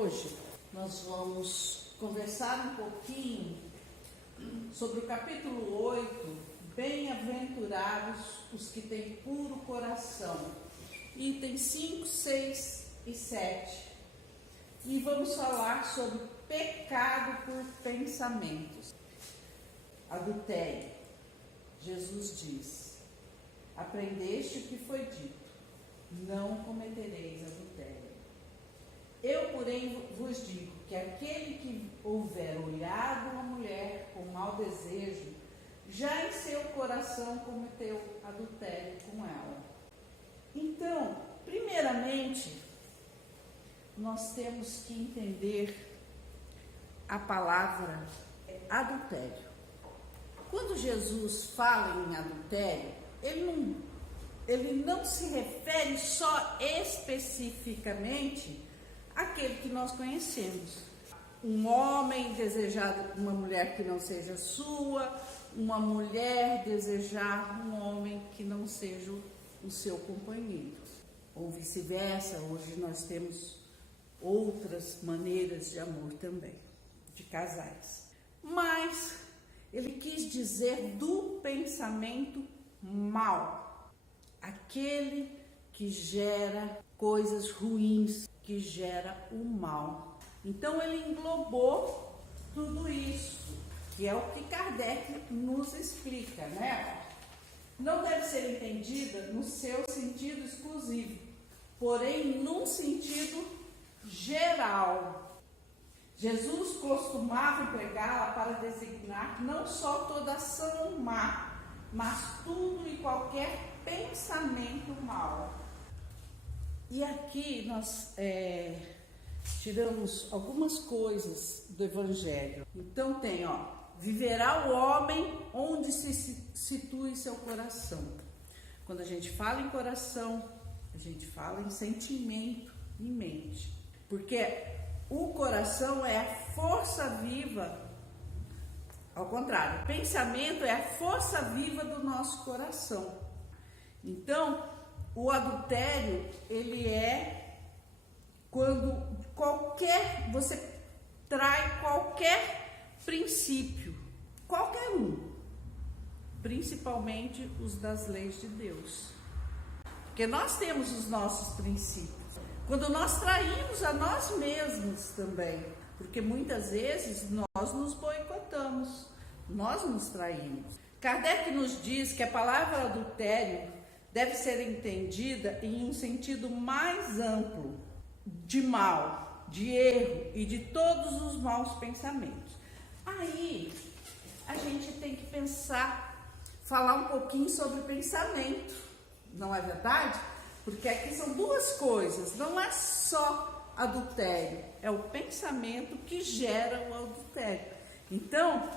Hoje nós vamos conversar um pouquinho sobre o capítulo 8, Bem-aventurados os que têm puro coração, itens 5, 6 e 7. E vamos falar sobre pecado por pensamentos. Adultério. Jesus diz: aprendeste o que foi dito, não cometereis adultério. Eu, porém, vos digo que aquele que houver olhado uma mulher com mau desejo, já em seu coração cometeu adultério com ela. Então, primeiramente, nós temos que entender a palavra adultério. Quando Jesus fala em adultério, ele não se refere só especificamente àquele que nós conhecemos. Um homem desejar uma mulher que não seja sua, uma mulher desejar um homem que não seja o seu companheiro, ou vice-versa. Hoje nós temos outras maneiras de amor também, de casais. Mas ele quis dizer do pensamento mau, aquele que gera coisas ruins, que gera o mal. Então ele englobou tudo isso, que é o que Kardec nos explica, né? Não deve ser entendida no seu sentido exclusivo, porém num sentido geral. Jesus costumava empregá-la para designar não só toda ação má, mas tudo e qualquer pensamento mau. E aqui nós tiramos algumas coisas do Evangelho. Então tem, viverá o homem onde se situe seu coração. Quando a gente fala em coração, a gente fala em sentimento e mente. Porque o coração é a força viva, ao contrário, o pensamento é a força viva do nosso coração. Então, o adultério, ele é quando você trai qualquer princípio, qualquer um, principalmente os das leis de Deus. Porque nós temos os nossos princípios. Quando nós traímos a nós mesmos também, porque muitas vezes nós nos boicotamos, nós nos traímos. Kardec nos diz que a palavra adultério deve ser entendida em um sentido mais amplo, de mal, de erro e de todos os maus pensamentos. Aí a gente tem que falar um pouquinho sobre pensamento, não é verdade? Porque aqui são duas coisas, não é só adultério, é o pensamento que gera o adultério. Então,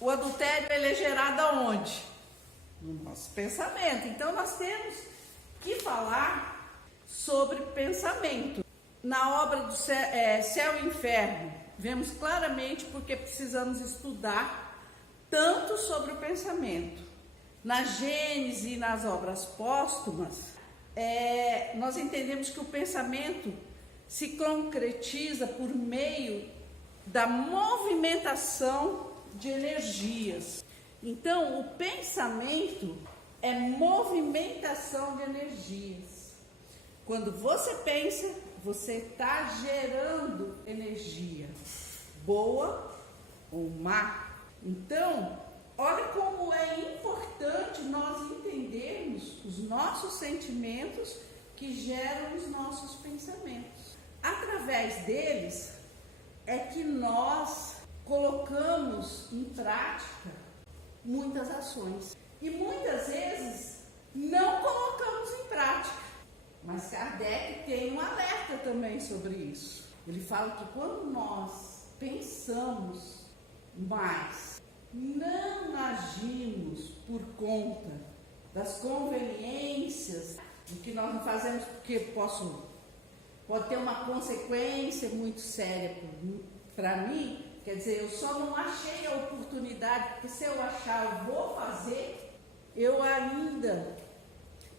o adultério ele é gerado aonde? No nosso pensamento. Então, nós temos que falar sobre pensamento. Na obra do Céu e Inferno, vemos claramente porque precisamos estudar tanto sobre o pensamento. Na Gênese e nas obras póstumas, nós entendemos que o pensamento se concretiza por meio da movimentação de energias. Então, o pensamento é movimentação de energias. Quando você pensa, você está gerando energia, boa ou má. Então, olha como é importante nós entendermos os nossos sentimentos que geram os nossos pensamentos. Através deles é que nós colocamos em prática muitas ações. E muitas vezes não colocamos em prática. Mas Kardec tem um alerta também sobre isso. Ele fala que quando nós pensamos mais, não agimos por conta das conveniências, do que nós não fazemos porque pode ter uma consequência muito séria para mim. Quer dizer, eu só não achei a oportunidade, porque se eu achar, eu vou fazer,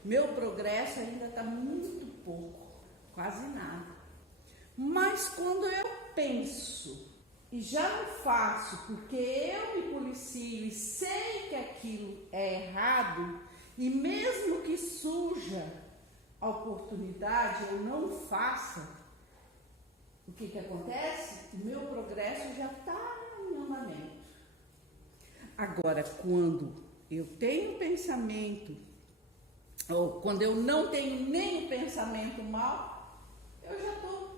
meu progresso ainda está muito pouco, quase nada. Mas quando eu penso e já não faço porque eu me policio e sei que aquilo é errado, e mesmo que surja a oportunidade, eu não faça, o que acontece? O meu progresso já está em andamento. Agora, quando eu tenho pensamento, ou quando eu não tenho nem pensamento mal, eu já estou.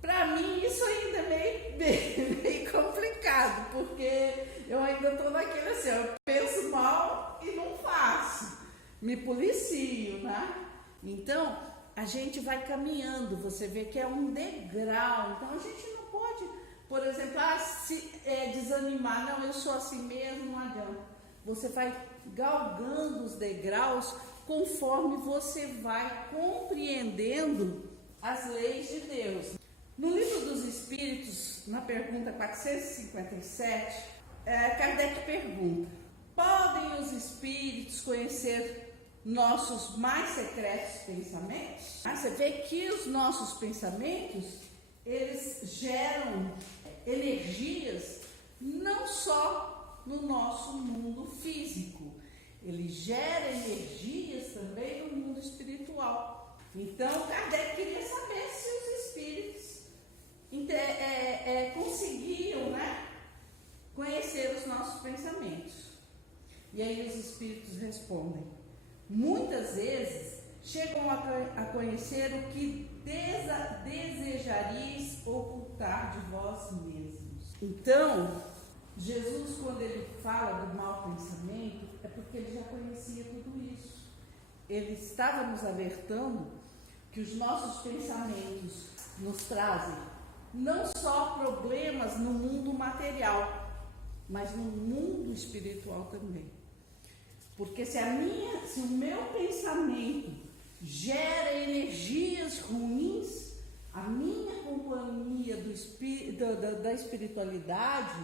Para mim, isso ainda é meio complicado, porque eu ainda estou naquele assim, eu penso mal e não faço, me policio, né? Então, a gente vai caminhando, você vê que é um degrau, então a gente não pode, por exemplo, desanimar, não, eu sou assim mesmo, não adianta. Você vai galgando os degraus conforme você vai compreendendo as leis de Deus. No Livro dos Espíritos, na pergunta 457, Kardec pergunta: podem os espíritos conhecer nossos mais secretos pensamentos? Você vê que os nossos pensamentos, eles geram energias não só no nosso mundo físico, ele gera energias também no mundo espiritual. Então, Kardec queria saber se os espíritos conseguiam, né, conhecer os nossos pensamentos. E aí os espíritos respondem: muitas vezes chegam a conhecer o que desejaríeis ocultar de vós mesmos. Então, Jesus, quando ele fala do mau pensamento, é porque ele já conhecia tudo isso. Ele estava nos alertando que os nossos pensamentos nos trazem não só problemas no mundo material, mas no mundo espiritual também. Porque se o meu pensamento gera energias ruins, a minha companhia da espiritualidade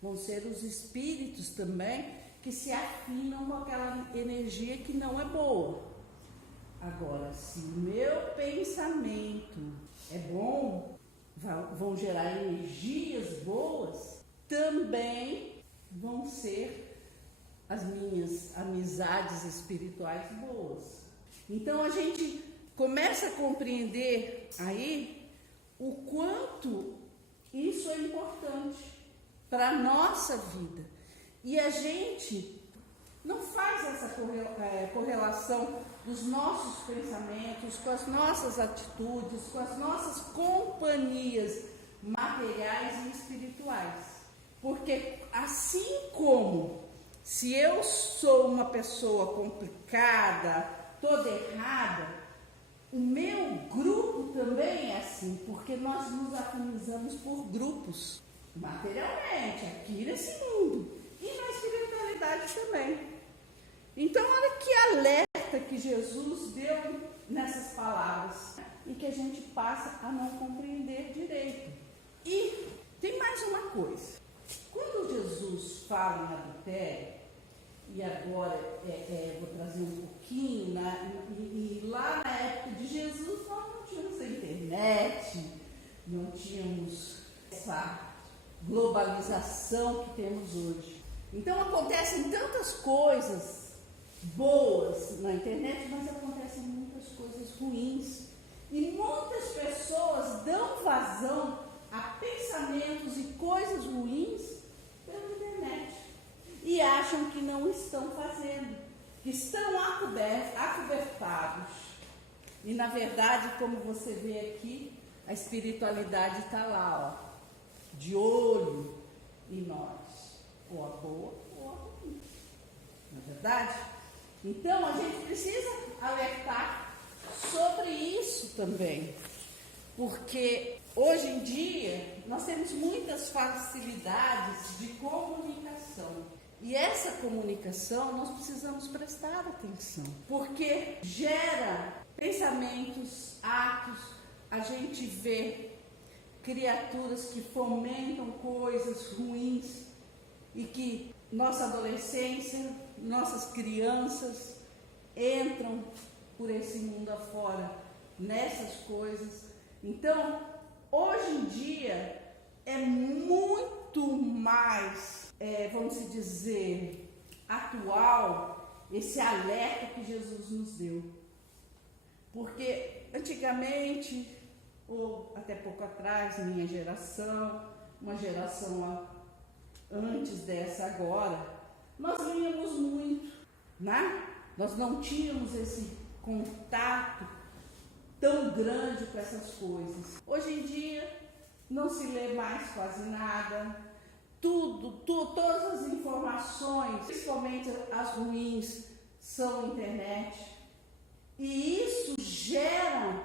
vão ser os espíritos também que se afinam com aquela energia que não é boa. Agora, se o meu pensamento é bom, vão gerar energias boas, também vão ser as minhas amizades espirituais boas. Então a gente começa a compreender aí o quanto isso é importante para a nossa vida. E a gente não faz essa correlação dos nossos pensamentos com as nossas atitudes, com as nossas companhias materiais e espirituais. Porque assim como se eu sou uma pessoa complicada, toda errada, o meu grupo também é assim, porque nós nos afinizamos por grupos, materialmente, aqui nesse mundo, e na espiritualidade também. Então, olha que alerta que Jesus deu nessas palavras, e que a gente passa a não compreender direito. E tem mais uma coisa. Quando Jesus fala em adultério, e agora vou trazer um pouquinho, e lá na época de Jesus nós não tínhamos a internet, não tínhamos essa globalização que temos hoje. Então acontecem tantas coisas boas na internet, mas acontecem muitas coisas ruins. E muitas pessoas dão vazão a pensamentos e coisas ruins pela internet. E acham que não estão fazendo, que estão acobertados. E na verdade, como você vê aqui, a espiritualidade está lá, ó, de olho em nós, ou a boa ou a ruim. Não é verdade? Então a gente precisa alertar sobre isso também, porque hoje em dia nós temos muitas facilidades de comunicação. E essa comunicação nós precisamos prestar atenção, porque gera pensamentos, atos. A gente vê criaturas que fomentam coisas ruins e que nossa adolescência, nossas crianças entram por esse mundo afora nessas coisas. Então, Hoje em dia é muito mais, vamos dizer, atual esse alerta que Jesus nos deu. Porque antigamente, ou até pouco atrás, minha geração, uma geração antes dessa agora, nós líamos muito, né? Nós não tínhamos esse contato tão grande com essas coisas. Hoje em dia não se lê mais quase nada, todas as informações, principalmente as ruins, são internet. E isso gera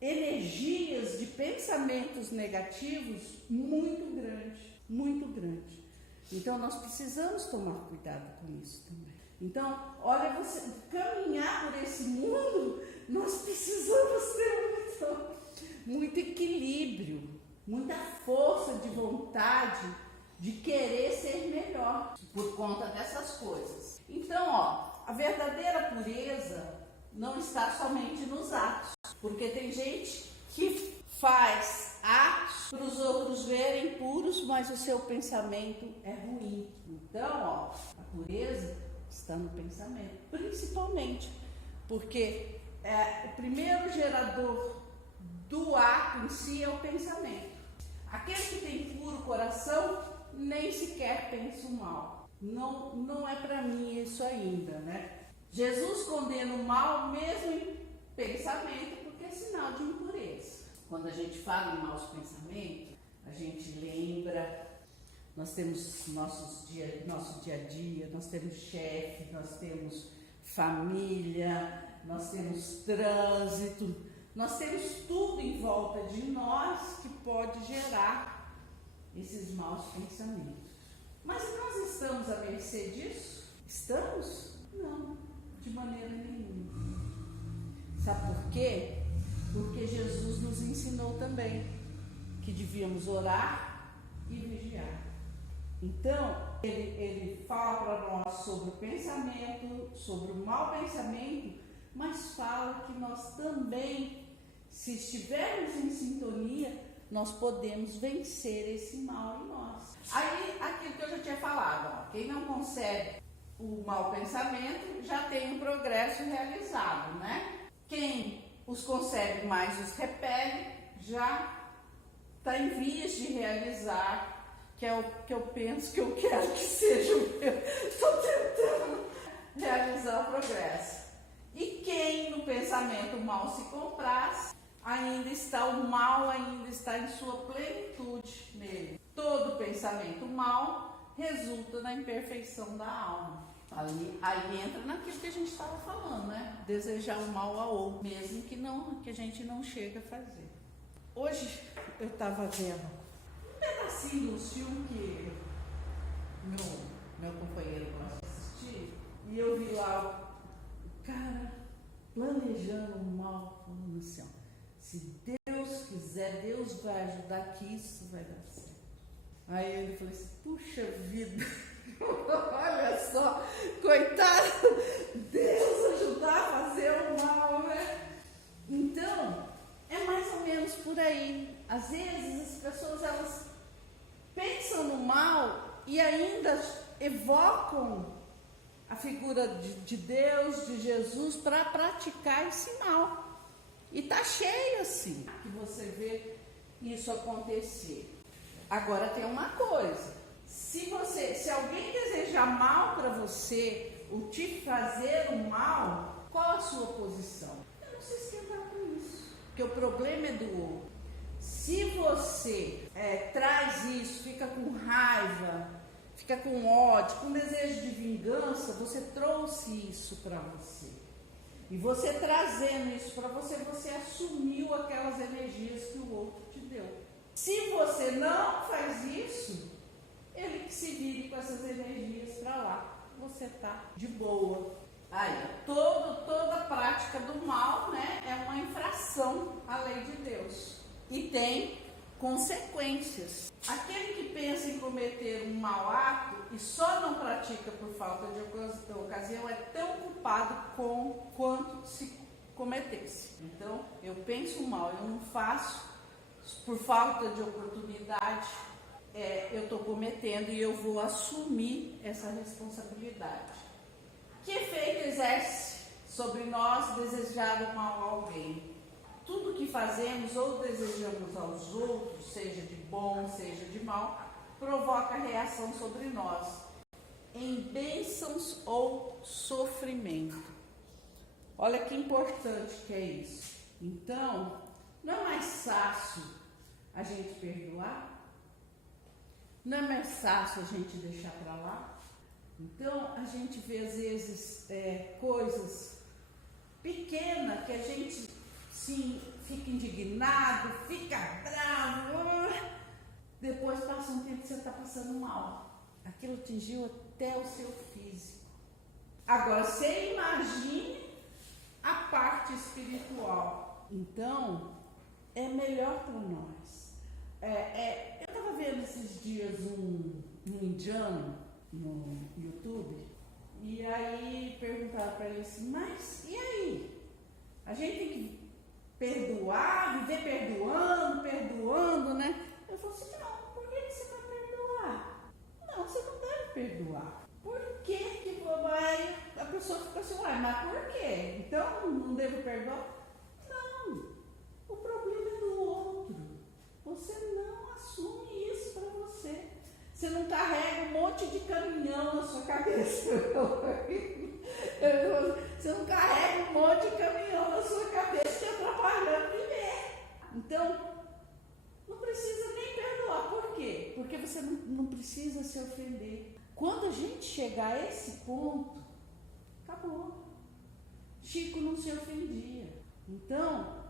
energias de pensamentos negativos muito grande. Então nós precisamos tomar cuidado com isso também. Então, olha, você caminhar por esse mundo, nós precisamos ter muito equilíbrio, muita força de vontade de querer ser melhor por conta dessas coisas. Então, a verdadeira pureza não está somente nos atos, porque tem gente que faz atos para os outros verem puros, mas o seu pensamento é ruim. Então, a pureza está no pensamento, principalmente, porque o primeiro gerador do ato em si é o pensamento. Aquele que tem puro coração nem sequer pensa o mal. Não é para mim isso ainda, né? Jesus condena o mal mesmo em pensamento, porque é sinal de impureza. Quando a gente fala em maus pensamentos, a gente lembra, nós temos nosso dia a dia, nós temos chefe, nós temos família, nós temos trânsito, nós temos tudo em volta de nós que pode gerar esses maus pensamentos. Mas nós estamos à mercê disso? Estamos? Não, de maneira nenhuma. Sabe por quê? Porque Jesus nos ensinou também que devíamos orar e vigiar. Então, ele fala para nós sobre o pensamento, sobre o mau pensamento, mas fala que nós também, se estivermos em sintonia, nós podemos vencer esse mal em nós. Aí, aquilo que eu já tinha falado, quem não consegue o mau pensamento já tem um progresso realizado, né? Quem os consegue mais os repele, já está em vias de realizar, que é o que eu penso que eu quero que seja o meu. Estou tentando realizar o progresso. E quem no pensamento mal se compraz, o mal ainda está em sua plenitude nele. Todo pensamento mal resulta na imperfeição da alma. Aí entra naquilo que a gente estava falando, né? Desejar o mal ao outro, mesmo que a gente não chegue a fazer. Hoje eu estava vendo um pedacinho do filme que meu companheiro gosta de assistir, e eu vi lá o cara planejando o mal, falando assim, se Deus quiser, Deus vai ajudar que isso vai dar certo. Aí ele falou assim, puxa vida, olha só, coitado, Deus ajudar a fazer o mal, né? Então, é mais ou menos por aí. Às vezes as pessoas, elas pensam no mal e ainda evocam a figura de Deus, de Jesus, para praticar esse mal. E tá cheio assim, que você vê isso acontecer. Agora tem uma coisa, se alguém desejar mal para você, ou te fazer o mal, qual a sua posição? Eu não se esquentar com isso, porque o problema é do outro. Se você traz isso, fica com raiva, fica com ódio, com desejo de vingança, você trouxe isso para você. E você trazendo isso para você, você assumiu aquelas energias que o outro te deu. Se você não faz isso, ele que se vire com essas energias para lá. Você está de boa. Aí, toda prática do mal, né, é uma infração à lei de Deus. E tem consequências. Aquele que pensa em cometer um mau ato e só não pratica por falta de ocasião é tão culpado quanto se cometesse. Então, eu penso mal, eu não faço por falta de oportunidade, eu estou cometendo e eu vou assumir essa responsabilidade. Que efeito exerce sobre nós desejar o mal a alguém? Tudo que fazemos ou desejamos aos outros, seja de bom, seja de mal, provoca reação sobre nós, em bênçãos ou sofrimento. Olha que importante que é isso. Então, não é mais fácil a gente perdoar? Não é mais fácil a gente deixar para lá? Então, a gente vê às vezes coisas pequenas que a gente sim, fica indignado, fica bravo. Depois passa um tempo que você está passando mal. Aquilo atingiu até o seu físico. Agora, você imagine a parte espiritual. Então, é melhor para nós. Eu estava vendo esses dias um indiano no YouTube, e aí perguntaram para ele assim, mas e aí? A gente tem que perdoar, viver perdoando, né? Eu falei assim, não, por que você vai perdoar? Não, você não deve perdoar. Por que vai? A pessoa fica assim, uai, mas por quê? Então não devo perdoar? Não, o problema é do outro. Você não assume isso para você. Você não carrega um monte de caminhão na sua cabeça. Você não carrega um monte de caminhão na sua cabeça te atrapalhando viver. Então, não precisa nem perdoar. Por quê? Porque você não precisa se ofender. Quando a gente chegar a esse ponto, acabou. Chico não se ofendia. Então,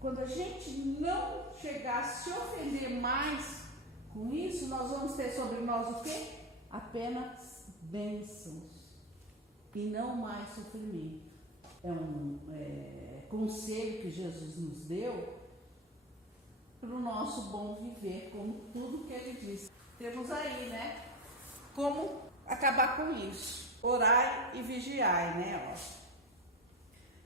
quando a gente não chegar a se ofender mais com isso, nós vamos ter sobre nós o quê? Apenas bênçãos e não mais sofrimento. É um conselho que Jesus nos deu para o nosso bom viver, como tudo que ele disse. Temos aí, né? Como acabar com isso? Orai e vigiai, né?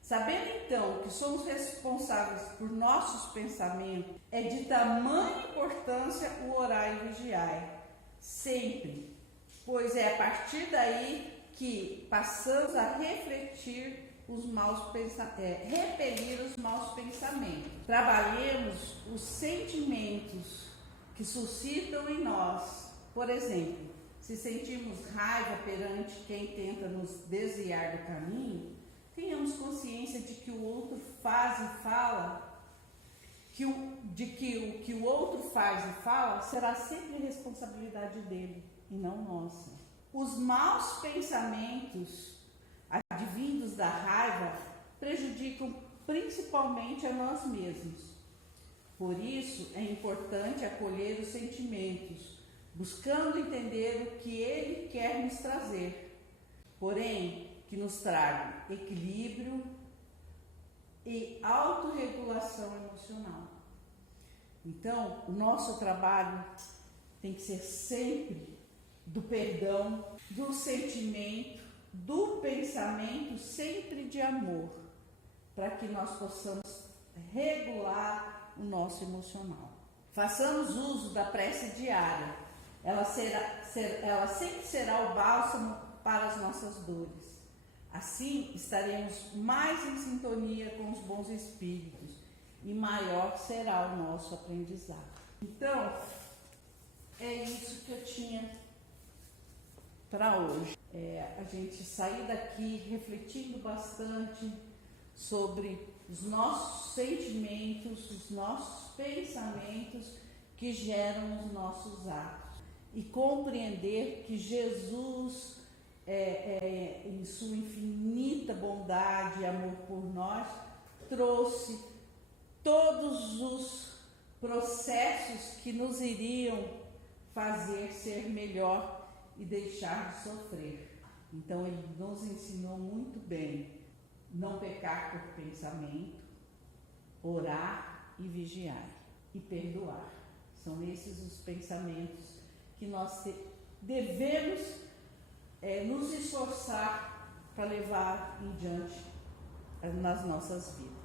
Sabendo então que somos responsáveis por nossos pensamentos, é de tamanha importância o orar e vigiai, sempre, pois é a partir daí que passamos a refletir os maus repelir os maus pensamentos. Trabalhemos os sentimentos que suscitam em nós. Por exemplo, se sentimos raiva perante quem tenta nos desviar do caminho, tenhamos consciência de que o outro faz e fala, de que o que o outro faz e fala será sempre responsabilidade dele e não nossa. Os maus pensamentos advindos da raiva prejudicam principalmente a nós mesmos. Por isso é importante acolher os sentimentos, buscando entender o que ele quer nos trazer, porém que nos traga equilíbrio e autorregulação emocional. Então, o nosso trabalho tem que ser sempre do perdão, do sentimento, do pensamento, sempre de amor, para que nós possamos regular o nosso emocional. Façamos uso da prece diária. Ela sempre será o bálsamo para as nossas dores. Assim, estaremos mais em sintonia com os bons espíritos e maior será o nosso aprendizado. Então, é isso que eu tinha para hoje. A gente sair daqui refletindo bastante sobre os nossos sentimentos, os nossos pensamentos que geram os nossos atos e compreender que Jesus, em sua infinita bondade e amor por nós, trouxe todos os processos que nos iriam fazer ser melhor e deixar de sofrer. Então ele nos ensinou muito bem não pecar por pensamento, orar e vigiar e perdoar. São esses os pensamentos que nós devemos nos esforçar para levar em diante nas nossas vidas.